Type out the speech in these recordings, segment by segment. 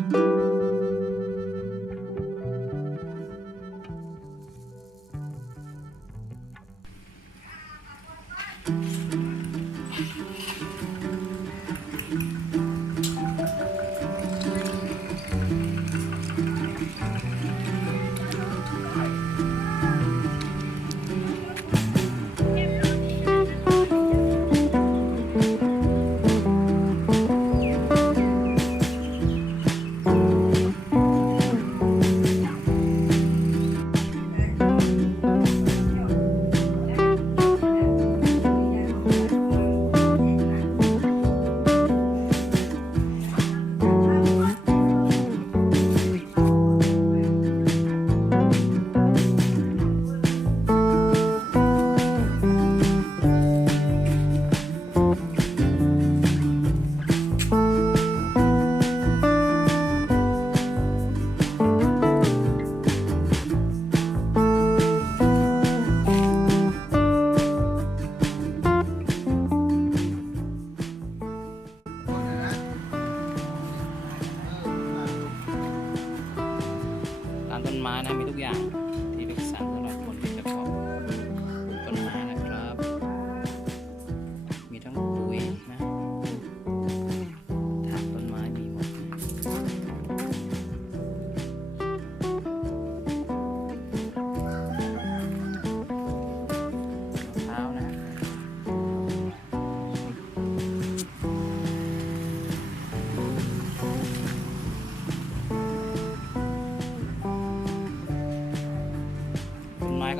ร้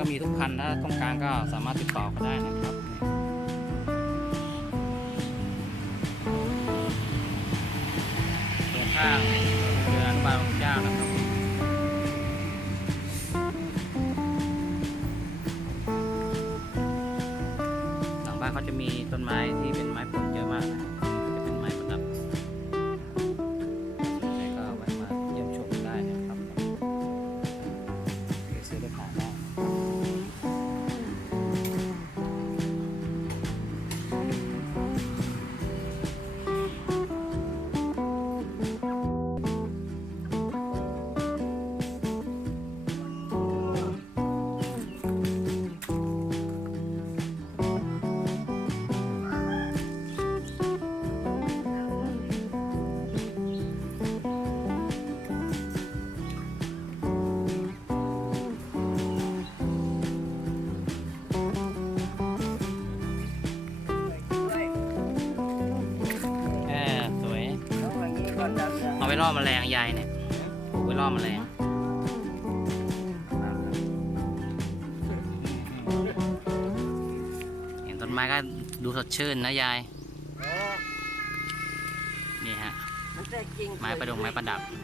ก็มีทุกคันถ้าต้องการก็สามารถติดต่อก็ได้นะครับตรงข้างเรืออนุบางเจ้านะครับหลังบ้านเขาจะมีต้นไม้ที่เป็น เอาไปล่อแมลงยายเนี่ยปลูกไว้ล่อแมลงเห็นต้นไม้ก็ดูสดชื่นนะยาย นี่ฮะ ไม้ประดงไม้ประดับนี่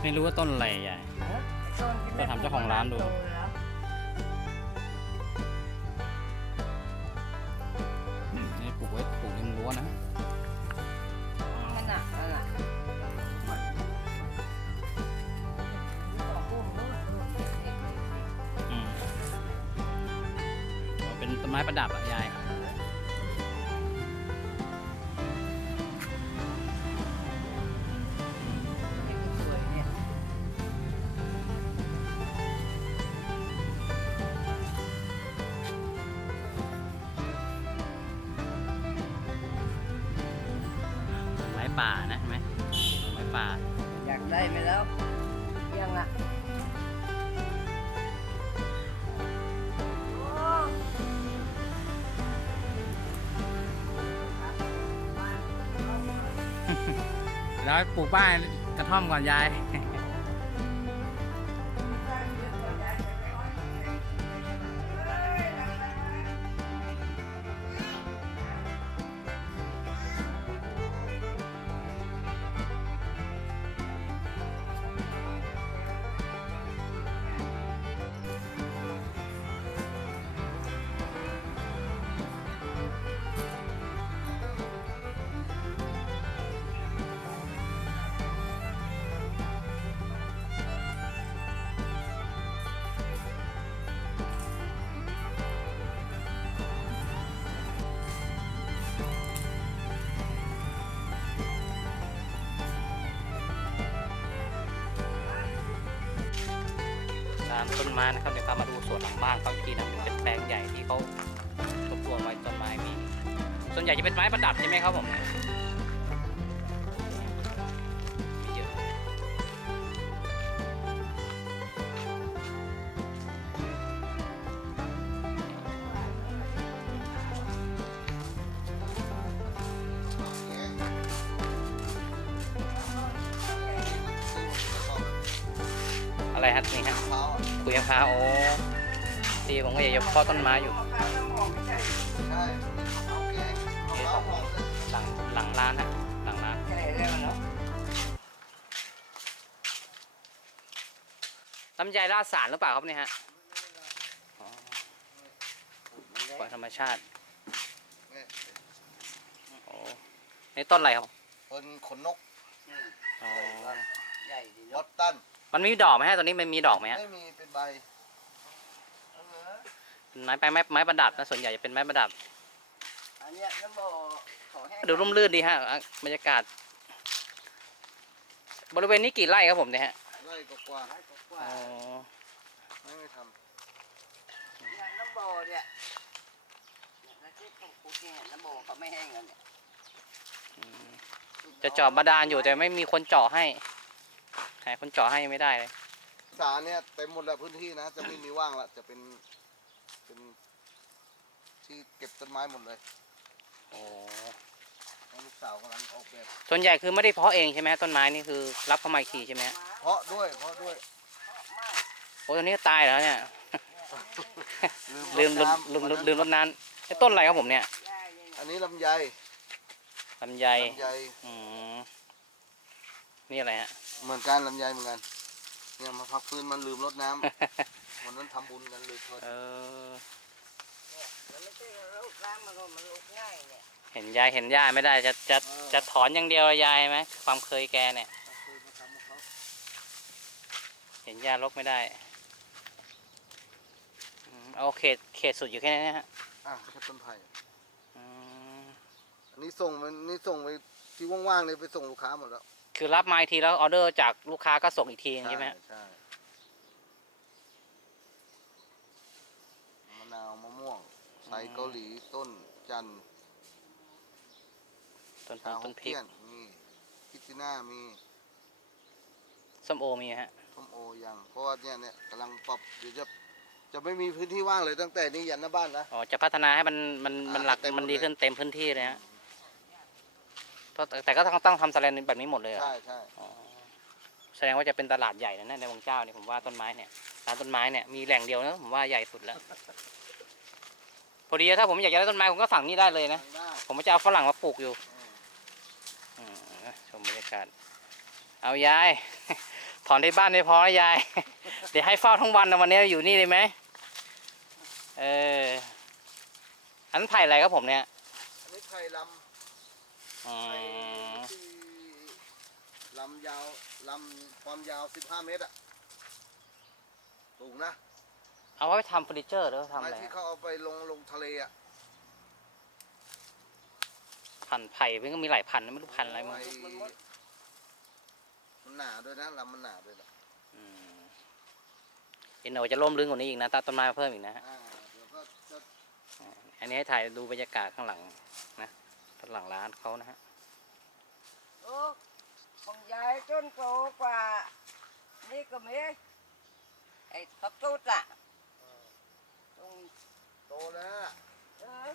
ไม่รู้ว่าต้นอะไรยายฮะต้นที่แม่ไปถามเจ้าของร้านดู นี่ปลูกไว้ปลูกริมรั้วนะนั่นน่ะนั่นน่ะอืมเป็นต้นไม้ประดับอะยาย ป่านะเห็นไหมไม้ป่า อยากได้ไหมแล้ว ยังอะโอ้แล้วปลูกบ้านกระท่อมก่อนยาย ต้นไม้นะครับเดี๋ยวพามาดูสวนหลังบ้านเขาอีกทีนะเป็นแปลงใหญ่ที่เขารวบรวมไว้ต้นไม้มีส่วนใหญ่จะเป็นไม้ประดับใช่ไหมครับผมเยอะอะไรฮะนี่ฮะ คุยมะพร้าวโอ้ดีผมก็อยากจะเพาะต้นไม้อยู่มะพร้าวน้ำหอมไม่ใช่ใช่เอาแกงมะพร้าวหอมเลยหลังหลังร้านฮะหลังร้านใช่แล้วเนาะลำไยราดสารหรือเปล่าครับเนี่ยฮะอ๋อปล่อยธรรมชาติเนี่ยโอ้นี่ต้นอะไรครับต้นขนนกอ๋อใหญ่ดีบอเนาะตตัน มันมีดอกไหมฮะตอนนี้มันมีดอกไหมฮะไม่มีเป็นใบเออไม้ไปไม้ไม้ประดับนะส่วนใหญ่จะเป็นไม้ประดับ อันเนี้ยน้ำบ่อขอแห้งดูร่มรื่นดีฮะอะบรรยากาศ บริเวณนี้กี่ไร่ครับผมเนี่ยฮะไร่กว่าไม้กว่าอ๋อๆไม่ไม่ทๆเนี่ยน้ำบ่อเนี่ยเนี่ยแล้วที่ผมพูดเนี่ยน้ำบ่อเขาไม่แห้งกันเนี่ยอืมจะเจาะบาดาลอยู่แต่ไม่มีคนเจาะให้ หาคนเจาะให้ไม่ได้เลยำสาเนี่ยเต็มหมดแล้วพื้นที่นะ จะไม่มีว่างละจะเป็นเป็นที่เก็บต้นไม้หมดเลยโอ้ให้ลูกสาวกำลังออกแบบส่วนใหญ่คือไม่ได้เพาะเองใช่ไหมฮะต้นไม้นี่คือรับเข้ามาอีกทีใช่ไหมฮะเพราะด้วยเพราะด้วยโอ้ตอนนี้ก็ตายแล้วเนี่ย ลืมรลืดมน้ำลืมวันนั้นลืมรดน้ำไอ้ต้นอะไรครับผมเนี่ยได้เนี่ย อันนี้ลำไยลำไยลำไยอืมนี่อะไรฮะ เหมือนกันลำไยเหมือนกัน เนี่ยมาพักฟื้นมันลืมรดน้ำ วันนั้นทำบุญกันเลยชวนเออมันไม่ใช่ลูกน้ำมันก็มันลุกง่ายเนี่ยเห็นยายเห็นย่าไม่ได้จะจะจะถอนอย่างเดียวยายไหมความเคยแกเนี่ยเคยมาทำของเขาเห็นย่าลกไม่ได้อืมเอาเขตเขตสุดอยู่แค่นี้นะฮะอะแค่ต้นไผ่อืมอันนี้ส่งมันนี่ส่งไปที่ว่างๆเลยไปส่งลูกค้าหมดแล้ว คือรับมาอีกทีแล้วออเดอร์จากลูกค้าก็ส่งอีกทีใช่ไหมฮะใช่มะนาวมะม่วงไทรเกาหลีต้นจันทร์ต้นชาฮต้กนพริกเกี้ยนมีคิติน่ามีส้มโอมีฮะ ส้มโอยังเพราะว่าเนี่ยเนี่ยกำลังปรับเดี๋ยวจะจะไม่มีพื้นที่ว่างเลยตั้งแต่นี้ยันหน้าบ้านนะ อ๋อ จะพัฒนาให้มันมันมันอ่าหลักเต็มหมดมันดีเลย ขึ้นเต็มพื้นที่เลยฮะเพราะแต่ก็ต้องต้องทำสแลนแบบนี้หมดเลยเหรอ ใช่ใช่อ๋อแสดงว่าจะเป็นตลาดใหญ่นะเนี่ยในวังเจ้าเนี่ยผมว่าต้นไม้เนี่ยร้านต้นไม้เนี่ยมีแหล่งเดียวนะผมว่าใหญ่สุดแล้วพอดีถ้าผมอยากจะได้ต้นไม้ผมก็สั่งนี่ได้เลยนะทางหน้าผมจะเอาฝรั่งมาปลูกอยู่อืมอืมชมบรรยากาศเอายาย ถอนที่บ้านไม่พอนะยาย เดี๋ยวให้เฝ้าทั้งวันนะวันนี้อยู่นี่เลยไหมเอออันนั้นไผ่อะไรครับผมเนี่ยอันนี้ไผ่ลอืำ ไผ่มที่ลำยาวลำความยาว 15 เมตรอะสูงนะเอาไว้ทำเฟอร์นิเจอร์หรือว่าทำไม้อะไรที่ฮะเขาเอาไปลงลงทะเลอะพันธุ์ไผ่มันก็มีหลายพันธุ์นะไม่รู้พันธุ์อะไรมั้งไม้มันหนาด้วยนะลำมันหนาด้วยนะอืมเอ็นโอจะล่มลึกกว่านี้อีกนะตัดต้นไม้มาเพิ่มอีกนะฮะอ่าเดี๋ยวก็จะอันนี้ให้ถ่ายดูบรรยากาศข้างหลังนะ ข้างหลังร้านเขานะฮะโอ้ของยายจนโตกว่า นี่ก็มีไอ้พักตูดอะตรงโตแล้วอะเออ